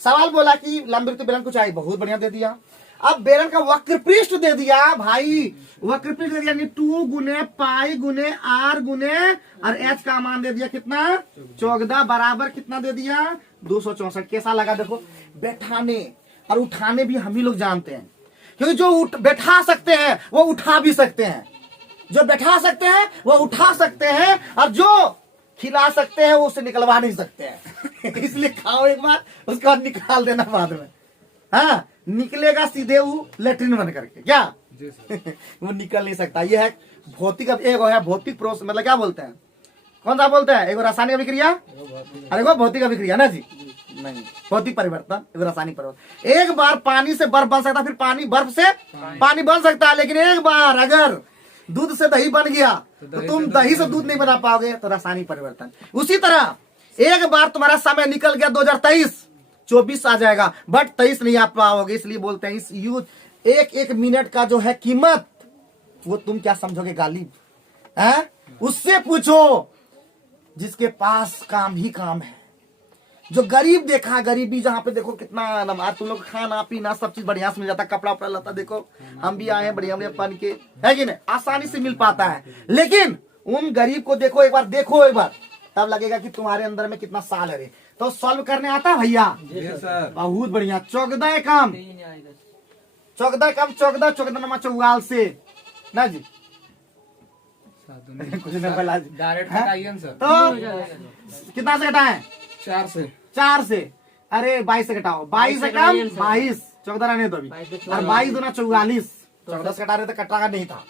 सवाल बोला कि लंबवृत्त बेलन को चाहिए, बहुत बढ़िया दे दिया। अब बेलन का वक्र पृष्ठ दे दिया भाई, वक्र पृष्ठ दे दिया 2 गुने पाई गुने आर गुने और एच का मान दे दिया कितना? 14 बराबर कितना दे दिया? 264। कैसा लगा? देखो बैठाने और उठाने भी हम ही लोग जानते हैं, क्योंकि जो बैठा सकते हैं वो उठा भी सकते हैं। जो बैठा सकते हैं वो उठा सकते हैं, और जो खिला सकते हैं वो उसे निकलवा नहीं सकते हैं। इसलिए खाओ एक बार, उसके बाद निकाल देना बाद में। हाँ निकलेगा सीधे वो लेटरिन बन करके, क्या? वो निकल नहीं सकता। ये है भौतिक। अब एक है भौतिक प्रोसेस, मतलब क्या बोलते हैं, कौन सा बोलते हैं? एक रासायनिक अभिक्रिया, अरे वो भौतिक अभिक्रिया ना जी? नहीं, भौतिक परिवर्तन, एक रासायनिक परिवर्तन। एक बार पानी से बर्फ बन सकता, फिर पानी बर्फ से पानी बन सकता है, लेकिन एक बार अगर दूध से दही बन गया तो तुम दही से दूध नहीं बना पाओगे, तो रासायनिक परिवर्तन। उसी तरह एक बार तुम्हारा समय निकल गया 2023, 24 आ जाएगा, बट 23 नहीं आ पाओगे। इसलिए बोलते हैं इस यूज एक एक मिनट का जो है कीमत, वो तुम क्या समझोगे गालिब है? उससे पूछो जिसके पास काम ही काम है, जो गरीब देखा, गरीबी जहाँ पे देखो कितना नमाज, तुम लोग खाना पीना सब चीज बढ़िया से मिल जाता, कपड़ा उपड़ा लता देखो हम भी आए हैं बढ़िया बढ़िया पहन के, है कि नहीं, आसानी से मिल पाता है। लेकिन उन गरीब को देखो एक बार, तब लगेगा कि तुम्हारे अंदर में कितना साल है। तो सॉल्व करने आता है भैया? बहुत बढ़िया। 14 कम 14 नमा 44 से ना जी कुछ नहीं बोला जी। डायरेक्ट हटाइए ना सर। तो कितना से घटाएं? 4 से। अरे 22 से घटाओ, 22 से कम 22, 14 रहने दो अभी, और 22 दूना 44, 14 से घटा रहे तो कटा नहीं था,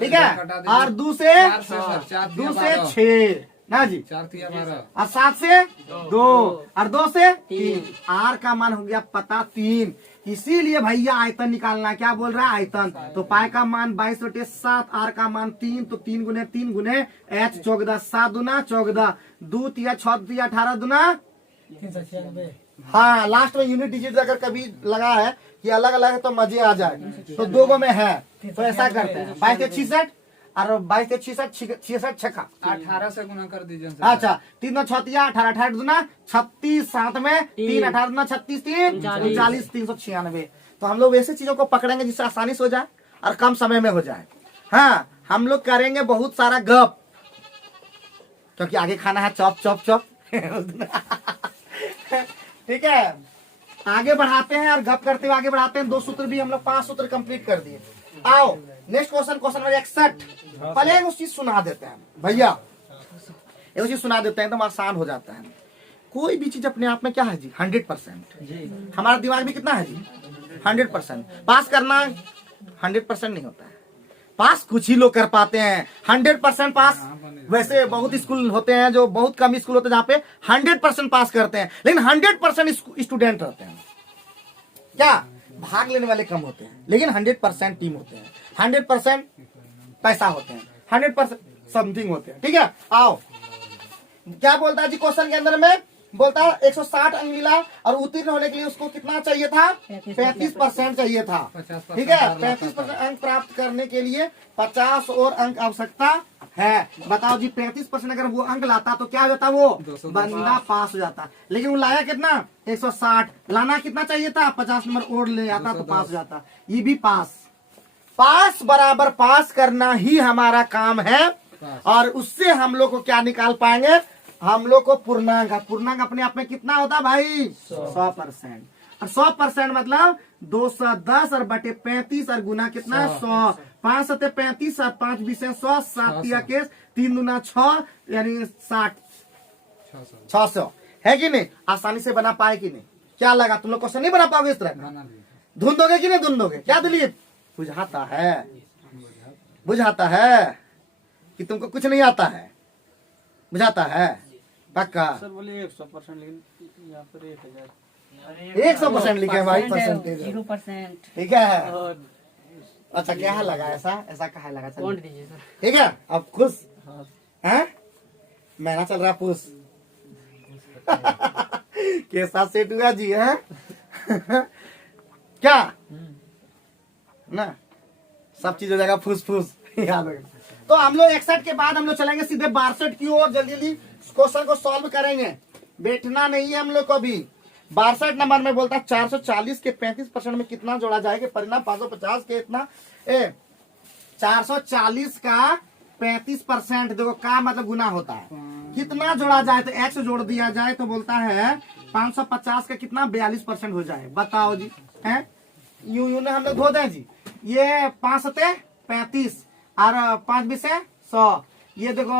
ठीक है। और 2 से 6 ना जी, 4 तिया 12, और 7 से 2, और 2 से 3, आर का मान हो गया पता 3। इसीलिए भैया आयतन निकालना, क्या बोल रहा है आयतन, तो पाई का मान 22/7, आर का मान 3, तो 3 गुने h 14, 7 दूना 14, 2 तिया 6 तिया 18 दूना 396। हाँ, लास्ट में यूनिट डिजिट अगर कभी लगा है कि अलग अलग है तो मजे आ जाए, तो 2 गो में है, तो ऐसा करते हैं 22 से 66 और 22 से 66 छक्का 18 से गुना कर दीजिए सर। अच्छा, 3 9 6 तिया 18, 18 दूना 36, 7 में 3, 18 दूना 36, 3 39, 396। तो हम लोग वैसे चीजों को पकड़ेंगे जिससे आसानी से हो जाए और कम समय में हो जाए। हाँ, हम लोग करेंगे बहुत सारा गप, क्योंकि आगे खाना है चॉप चॉप चॉप ठीक है, आगे बढ़ाते हैं और गप करते हुए आगे बढ़ाते हैं। 2 सूत्र भी हम लोग 5 सूत्र कंप्लीट कर दिए। आओ नेक्स्ट क्वेश्चन नंबर 61। पहले एक चीज सुना देते हैं भैया, एक चीज सुना देते हैं तो आसान हो जाता है। कोई भी चीज अपने आप में क्या है जी 100%। हमारा दिमाग भी कितना है जी 100%। पास करना 100% नहीं होता है, पास कुछ ही लोग कर पाते हैं। 100% पास वैसे बहुत स्कूल होते हैं, जो बहुत कम स्कूल होते हैं जहाँ पे 100% पास करते हैं, लेकिन 100% स्टूडेंट रहते हैं। क्या भाग लेने वाले कम होते हैं, लेकिन 100% टीम होते हैं, 100% पैसा होते हैं, 100% समथिंग होते हैं। ठीक है, आओ क्या बोलता है जी क्वेश्चन के अंदर में, बोलता है 160 अंक मिला और उत्तीर्ण होने के लिए उसको कितना चाहिए था 35% चाहिए था। ठीक है, 35% अंक प्राप्त करने के लिए 50 और अंक आवश्यकता है। बताओ जी 35% अगर वो अंक लाता तो क्या हो जाता, वो बंदा पास हो जाता। लेकिन वो लाया कितना 160, लाना कितना चाहिए था 50 नंबर और ले आता तो पास हो जाता। ये भी पास बराबर पास करना ही हमारा काम है। और उससे हम लोग को क्या निकाल पाएंगे, हम लोग को पूर्णांक। पूर्णांक अपने आप में कितना होता है भाई 100%। और 100% मतलब 210 और बटे 35 और गुना कितना 100। 5 सते 35, 7 5 20 100, 7 तिया केस 3 दूना 6 यानी 60, 600 है कि नहीं। आसानी से बना पाए कि नहीं, क्या लगा तुम लोग क्वेश्चन नहीं बना पाओगे इस तरह, धुंधोगे कि नहीं धुंधोगे, क्या दिलीप बुझाता है कि तुमको कुछ नहीं आता है, बुझाता है पक्का। सर बोलिए 100%, लेकिन यहाँ पर 100% लिखे भाई, परसेंटेज 0%। ठीक है। अच्छा क्या लगा, ऐसा कहा लगा, कौन दीजिए सर। ठीक है। अब खुश हैं, महीना चल रहा पुश के साथ सेट हुआ जी है क्या ना, सब चीज हो जाएगा फूस फूस याद रखना। तो हम लोग 61 के बाद हम लोग चलेंगे सीधे 62 की ओर, जल्दी जल्दी क्वेश्चन को सॉल्व करेंगे, बैठना नहीं है हम लोग को भी। 62 नंबर में बोलता है 440 के 35% में कितना जोड़ा जाएगा, परिणाम 550 के इतना 440 का 35% देखो का मतलब गुना होता है, कितना जोड़ा जाए तो x जोड़ दिया जाए तो बोलता है 550 का कितना 42% हो जाए। बताओ जी है, यूं ने हम लोग धो दें जी, ये 5 सते 35 और 5 20 100, ये देखो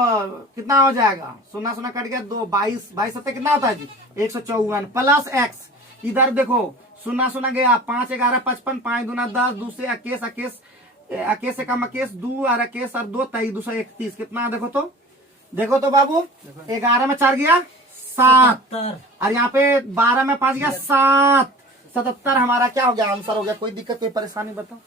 कितना हो जाएगा, सुना कट गया 2 22 सत्ते कितना होता है जी 154 प्लस x, इधर देखो सुना गया 5 11 55, 5 दूना 10, 2 से 21 से कम 21, 2 और 21 और 2 23, 231 कितना देखो तो बाबू 11 में 4 गया 7 और यहाँ पे 12 में 5 गया 7, 77 हमारा क्या हो गया आंसर हो गया। कोई दिक्कत कोई परेशानी बताओ,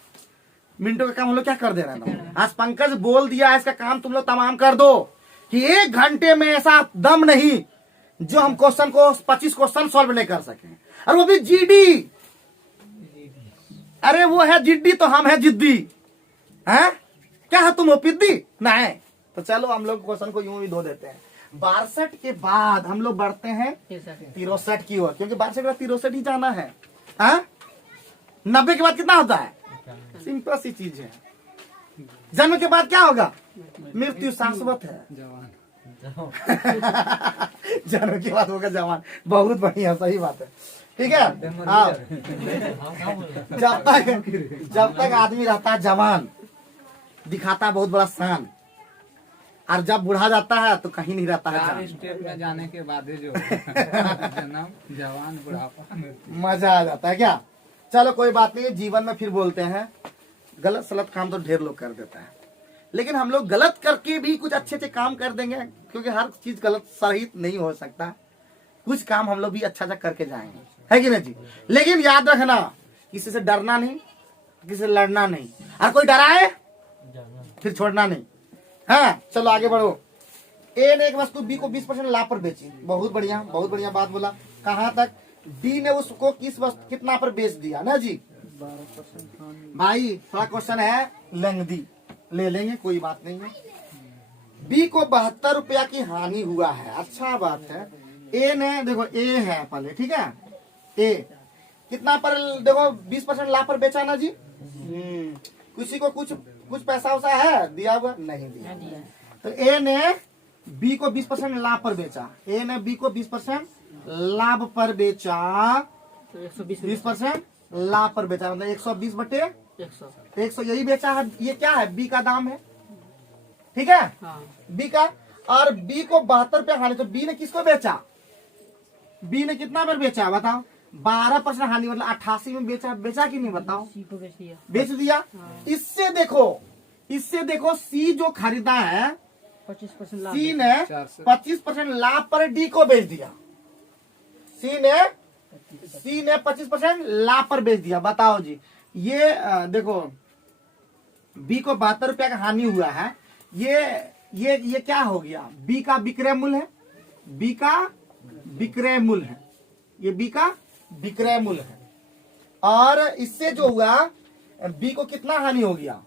मिनटों का काम हम लोग क्या कर दे रहे हैं। आज पंकज बोल दिया है, इसका काम तुम लोग तमाम कर दो कि 1 घंटे में ऐसा दम नहीं जो हम क्वेश्चन को 25 क्वेश्चन सॉल्व नहीं कर सके, और वो भी जीडी। अरे वो है जिद्दी तो हम है जिद्दी, हैं? क्या है तुम ओपिद्दी नहीं। तो चलो हम लोग क्वेश्चन को यूं ही धो देते हैं। 62 के बाद हम लोग बढ़ते हैं 63 की ओर, क्योंकि 62 के बाद 63 ही जाना है। 90 के बाद कितना होता है? सिंपल सी चीज है। जन्म के बाद क्या होगा? मृत्यु शाश्वत है। जवान। जन्म के बाद होगा जवान। बहुत बढ़िया, सही बात है। ठीक है। हाँ, जब तक आदमी रहता है जवान, दिखाता है बहुत बड़ा शान, और जब बुढ़ा जाता है तो कहीं नहीं रहता है 4 जान। स्टेप में जाने के बाद ही जो जन्म, जवान, बुढ़ापा, मृत्यु। मजा आ जाता है क्या? चलो कोई बात नहीं, जीवन में फिर बोलते हैं गलत सलत काम तो ढेर लोग कर देता है, लेकिन हम लोग गलत करके भी कुछ अच्छे अच्छे काम कर देंगे, क्योंकि हर चीज गलत सही नहीं हो सकता। कुछ काम हम लोग भी अच्छा अच्छा करके जाएंगे, है कि नहीं जी? लेकिन याद रखना, किसी से डरना नहीं, किसी से लड़ना नहीं, और कोई डराए फिर छोड़ना नहीं। हाँ, चलो आगे बढ़ो। ए ने एक वस्तु बी को 20% लाभ पर बेची। बहुत बढ़िया, बहुत बढ़िया बात बोला। कहाँ तक? डी ने उसको किस वस्तु कितना पर बेच दिया ना जी? 12% भाई थोड़ा क्वेश्चन है लेंगी, ले लेंगे, कोई बात नहीं है। बी को 72 रुपया की हानि हुआ है। अच्छा बात है। ए ने देखो, ए है पहले, ठीक है। ए कितना पर देखो 20% लाभ पर बेचा ना जी? किसी को कुछ पैसा वैसा है दिया हुआ? नहीं दिया। तो ए ने बी को 20% लाभ पर बेचा। ए ने बी को 20% लाभ पर बेचा, 20% लाभ पर बेचा, मतलब 120 बटे 100 यही बेचा है। ये क्या है? बी का दाम है, ठीक है। बी का, और बी को 72 रुपया हानि। तो बी ने किसको बेचा? बी ने कितना पर बेचा बताओ? 12% हानि, मतलब 88 में बेचा। बेचा कि नहीं बताओ? बेच दिया। इससे देखो सी जो खरीदा है, 25% सी ने 25% लाभ पर डी को बेच दिया। सी ने 25% लाभ पर बेच दिया। बताओ जी, ये देखो बी को 72 रुपया का हानि हुआ है। ये क्या हो गया? बी का विक्रय मूल्य है। बी का विक्रय मूल्य है, ये बी का विक्रय मूल्य है। और इससे जो हुआ, बी को कितना हानि हो गया?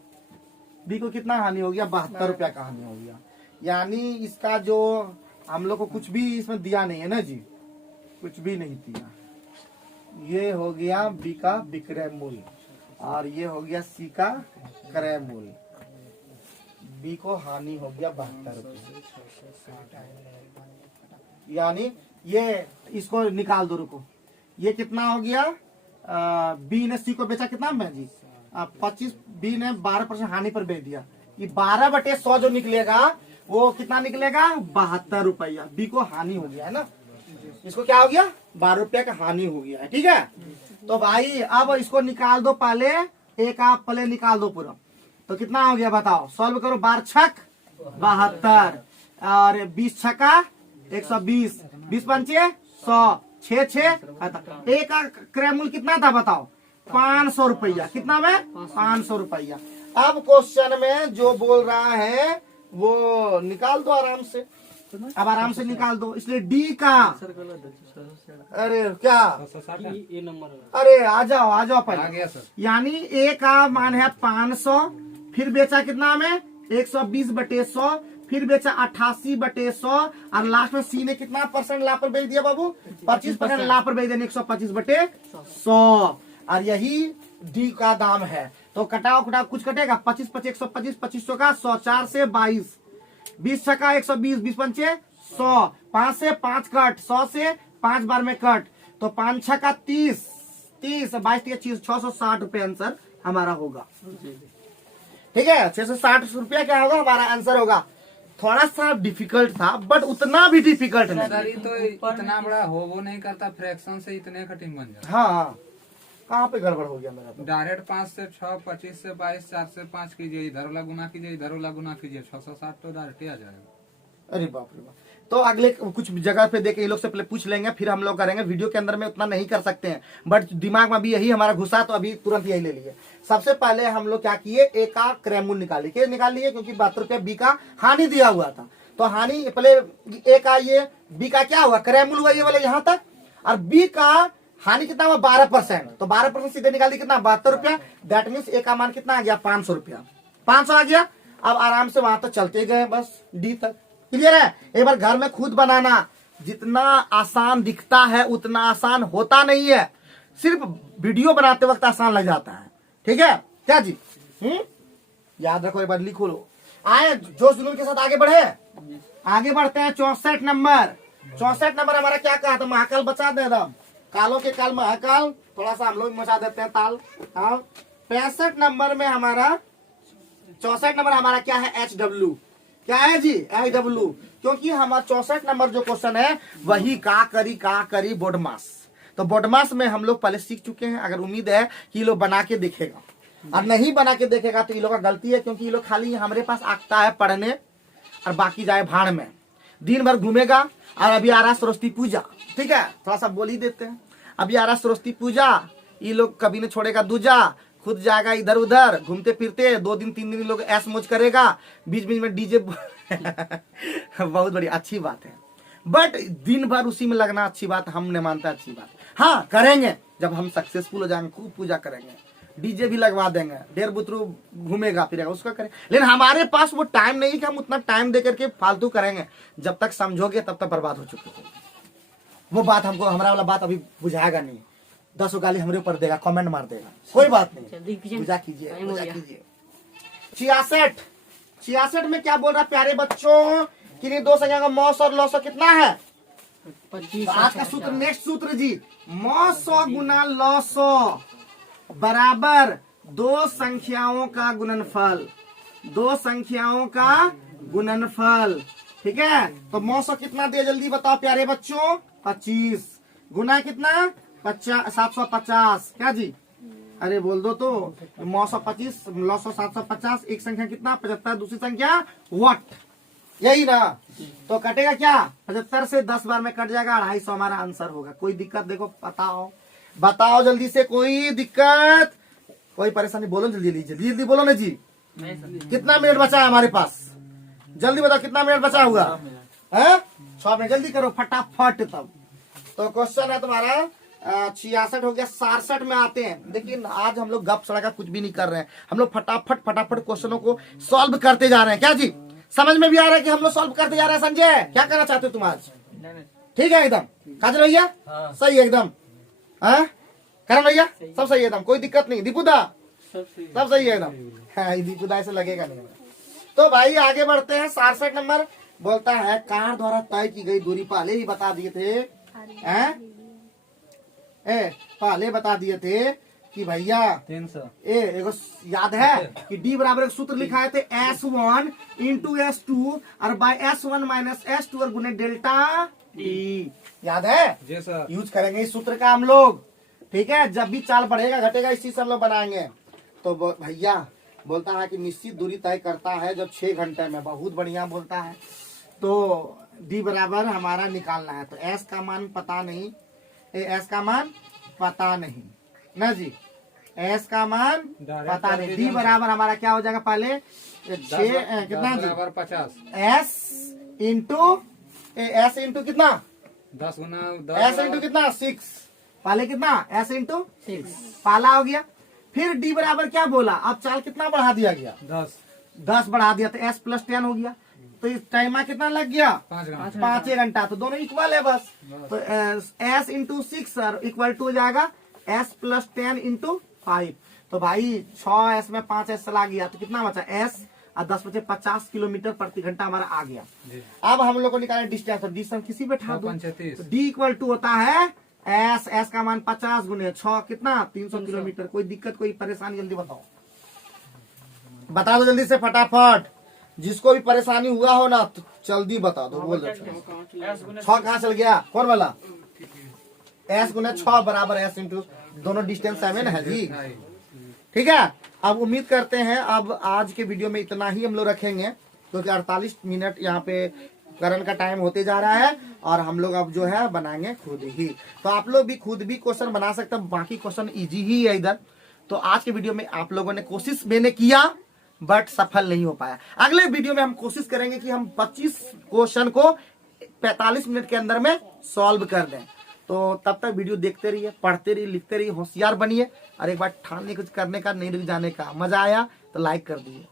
बी को कितना हानि हो गया? 72 रुपया का हानि हो गया। यानी इसका जो हम लोग को कुछ भी इसमें दिया नहीं है ना जी, कुछ भी नहीं दिया। ये हो गया बी का विक्रय मूल्य, और ये हो गया सी का क्रय मूल्य। बी को हानि हो गया 72 रुपये। यानी ये इसको निकाल दो, रुको। ये कितना हो गया? बी ने सी को बेचा कितना में जी? 25। बी ने 12% हानि पर बेच दिया। ये 12/100 जो निकलेगा वो कितना निकलेगा? 72 रुपया। बी को हानि हो गया है ना, इसको क्या हो गया? 12 रुपया का हानि हो गया है, ठीक है। तो भाई अब इसको निकाल दो पहले, एक आप पहले निकाल दो पूरा। तो कितना हो गया बताओ? सॉल्व करो। 12 छक 72, और 20 छका 120, 20 पंचे 100, 6 ए का क्रय मूल्य कितना था बताओ? 500 रुपया। कितना में? 500 रुपया। अब क्वेश्चन में जो बोल रहा है वो निकाल दो आराम से। अब आराम से निकाल दो। इसलिए डी का, अरे क्या, 160 ये नंबर अरे आ जाओ आ पहले। गया सर। यानी ए का मान है 500, फिर बेचा कितना में? 120/100, फिर बेचा 88/100, और लास्ट में सी ने कितना % लाभ पर बेच दिया बाबू? 25% लाभ पर बेच दिया, 125/100। और यही डी का दाम है। तो कटाओ कुछ कटेगा? 25 25 125, 2500 का 100, 4 से 22, 20 छका 120, 20 पंचे 100, 5 से 5 कट, 100 से 5 बार में कट, तो 5 छका 30, 22 30 660 रुपये आंसर हमारा होगा, ठीक है। 660 रुपया क्या होगा हमारा आंसर होगा। थोड़ा सा डिफिकल्ट था, बट उतना भी डिफिकल्ट नहीं। सर ये तो इतना बड़ा हो वो नहीं करता, फ्रैक्शन से इतने कठिन बन जाता। हाँ, कहाँ पे गड़बड़ हो गया मेरा? तो डायरेक्ट 5 से 6, 25 से 22, 4 से 5 कीजिए, इधर वाला गुना कीजिए, इधर वाला गुना कीजिए, 660 तो डायरेक्ट आ जाएगा। अरे बाप रे बाप। तो अगले कुछ जगह पे देखे ये लोग से पहले पूछ लेंगे, फिर हम लोग करेंगे। वीडियो के अंदर में उतना नहीं कर सकते हैं, बट दिमाग में अभी यही हमारा घुसा, तो अभी तुरंत यही ले लिए। सबसे पहले हम लोग क्या किए, ए का क्रयमूल्य निकाली, के निकाल लिए क्योंकि 72 रुपया बी का हानि दिया हुआ था। तो हानि पहले ए का, ये बी का क्या हुआ, क्रयमूल्य हुआ ये वाले यहाँ तक, और बी का हानि कितना हुआ 12%। तो 12% सीधे निकाल दी कितना, 72 रुपया। दैट मीन्स ए का मान कितना आ गया, 500 रुपया। 500 आ गया। अब आराम से वहां तक चलते गए बस डी तक। क्लियर है। एक बार घर में खुद बनाना, जितना आसान दिखता है उतना आसान होता नहीं है, सिर्फ वीडियो बनाते वक्त आसान लग जाता है। ठीक है क्या जी? याद रखो, एक बार लिखो लो। आए जोश जुनून के साथ आगे बढ़े, आगे बढ़ते हैं। 64 नंबर, 64 नंबर हमारा क्या कहा था, महाकाल बचा दे एकदम, कालों के काल महाकाल। थोड़ा सा हम लोग मचा देते हैं ताल। 65 नंबर में हमारा, 64 नंबर हमारा क्या है, HW। क्या है जी, HW। क्योंकि हमारा 64 नंबर जो क्वेश्चन है वही का करी बोडमास। तो बोडमास में हम लोग पहले सीख चुके हैं। अगर उम्मीद है कि ये लोग बना के देखेगा, और नहीं बना के देखेगा तो ये लोग का गलती है, क्योंकि ये लोग खाली हमारे पास आता है पढ़ने और बाकी जाए भाड़ में, दिन भर घूमेगा। और अभी आ रहा सरस्वती पूजा, ठीक है, थोड़ा सा बोल ही देते हैं। अभी आ रहा सरस्वती पूजा, ये लोग कभी नहीं छोड़ेगा दूजा, खुद जाएगा इधर उधर घूमते फिरते, 2 दिन 3 दिन लोग ऐश मौज करेगा, बीच बीच में डीजे बहुत बड़ी अच्छी बात है, बट दिन भर उसी में लगना अच्छी बात हम नहीं मानते अच्छी बात। हाँ करेंगे, जब हम सक्सेसफुल हो जाएंगे खूब पूजा करेंगे, डीजे भी लगवा देंगे, डेढ़ बुतरू घूमेगा फिरेगा, उसका करें। लेकिन हमारे पास वो टाइम नहीं कि हम उतना टाइम दे करके फालतू करेंगे। जब तक समझोगे तब तक बर्बाद हो चुके हो। वो बात हमको, हमारा वाला बात अभी बुझाएगा नहीं, 10 गाली हमारे ऊपर देगा, कमेंट मार देगा, कोई बात नहीं, पूजा कीजिए पूजा कीजिए। 66 में क्या बोल रहा है प्यारे बच्चों, किन्हीं दो संख्या का मौस और लौसो कितना है, 25। आज का सूत्र, नेक्स्ट सूत्र जी, मौसो गुना लौसो बराबर 2 संख्याओं का गुणनफल, 2 संख्याओं का गुणनफल। ठीक है, तो मौसो कितना दिया जल्दी बताओ प्यारे बच्चों, 25 गुना कितना 750। क्या जी, अरे बोल दो तो, 925 900 750, एक संख्या कितना 75, दूसरी संख्या व्हाट, यही ना। तो कटेगा क्या, 75 से 10 बार में कट जाएगा, 250 हमारा आंसर होगा। कोई दिक्कत देखो, बताओ बताओ जल्दी से, कोई दिक्कत कोई परेशानी, बोलो जल्दी जल्दी जल्दी बोलो ना जी। कितना मिनट बचा है हमारे पास, जल्दी बताओ कितना मिनट बचा हुआ है, 6 मिनट, जल्दी करो फटाफट। तब तो क्वेश्चन है तुम्हारा 66 हो गया, 67 में आते हैं। देखिए आज हम लोग गप सड़का कुछ भी नहीं कर रहे हैं, हम लोग फटाफट फटाफट क्वेश्चनों को सॉल्व करते जा रहे हैं। क्या जी, समझ में भी आ रहा है कि हम लोग सॉल्व करते जा रहे हैं। संजय क्या करना चाहते हो तुम आज, ठीक है एकदम, काजल भैया सही है एकदम, करण भैया सब सही है एकदम, कोई दिक्कत नहीं, दीपुदा सब सही है एकदम, दीपुदा ऐसे लगेगा नहीं। तो भाई आगे बढ़ते हैं। 67 नंबर बोलता है, कार द्वारा तय की गई दूरी पहले ही बता दिए थे, पहले बता दिए थे कि भैया 300 एगो याद है कि डी बराबर एक सूत्र लिखा थे, S1 इंटू S2 और बाय S1 माइनस S2 और गुने डेल्टा टी, याद है जी सर, यूज करेंगे इस सूत्र का हम लोग। ठीक है, जब भी चाल बढ़ेगा घटेगा इसी से हम लोग बनाएंगे। तो भैया बोलता है कि निश्चित दूरी तय करता है जब 6 घंटे में, बहुत बढ़िया बोलता है। तो डी बराबर हमारा निकालना है, तो एस का मान पता नहीं, एस का मान पता नहीं ना जी, एस का मान पता नहीं। डी बराबर हमारा क्या हो जाएगा, पहले 6 कितना जी, 50 एस इंटू कितना, 10 गुना एस इंटू कितना 6, पहले कितना एस इंटू 6 पाला हो गया। फिर डी बराबर क्या बोला, अब चाल कितना बढ़ा दिया गया, 10 बढ़ा दिया, तो एस प्लस 10 हो गया। तो इस टाइम कितना लग गया, 5 घंटा, तो दोनों इक्वल है बस। तो एस इंटू 6 इक्वल टू हो जाएगा एस प्लस 10 इंटू 5। तो भाई 6 एस में 5 एस चला गया, तो कितना बचा एस और 10 बचे 50 किलोमीटर प्रति घंटा हमारा आ गया। अब हम लोग को निकाले डिस्टेंस, तो डिस्टेंस किसी पे ठा दो, तो डी इक्वल टू होता है एस का मान 50 गुने 6 कितना 300 किलोमीटर। कोई दिक्कत कोई परेशानी, जल्दी बताओ, बता दो जल्दी से फटाफट, जिसको भी परेशानी हुआ हो ना तो जल्दी बता दो, बोल दो 6 कहाँ चल गया, कौन वाला, एस गुने 6 बराबर एस इंटू, दोनों डिस्टेंस 7 है जी। ठीक है, अब उम्मीद करते हैं अब आज के वीडियो में इतना ही हम लोग रखेंगे, क्योंकि 48 मिनट यहाँ पे करण का टाइम होते जा रहा है और हम लोग अब जो है बनाएंगे खुद ही। तो आप लोग भी खुद भी क्वेश्चन बना सकते हैं, बाकी क्वेश्चन इजी ही है इधर। तो आज के वीडियो में आप लोगों ने कोशिश मैंने किया बट सफल नहीं हो पाया। अगले वीडियो में हम कोशिश करेंगे कि हम 25 क्वेश्चन को 45 मिनट के अंदर में सॉल्व कर दें। तो तब तक वीडियो देखते रहिए, पढ़ते रहिए, लिखते रहिए, होशियार बनिए और एक बार ठान ले कुछ करने का, नहीं रुक जाने का। मजा आया तो लाइक कर दीजिए।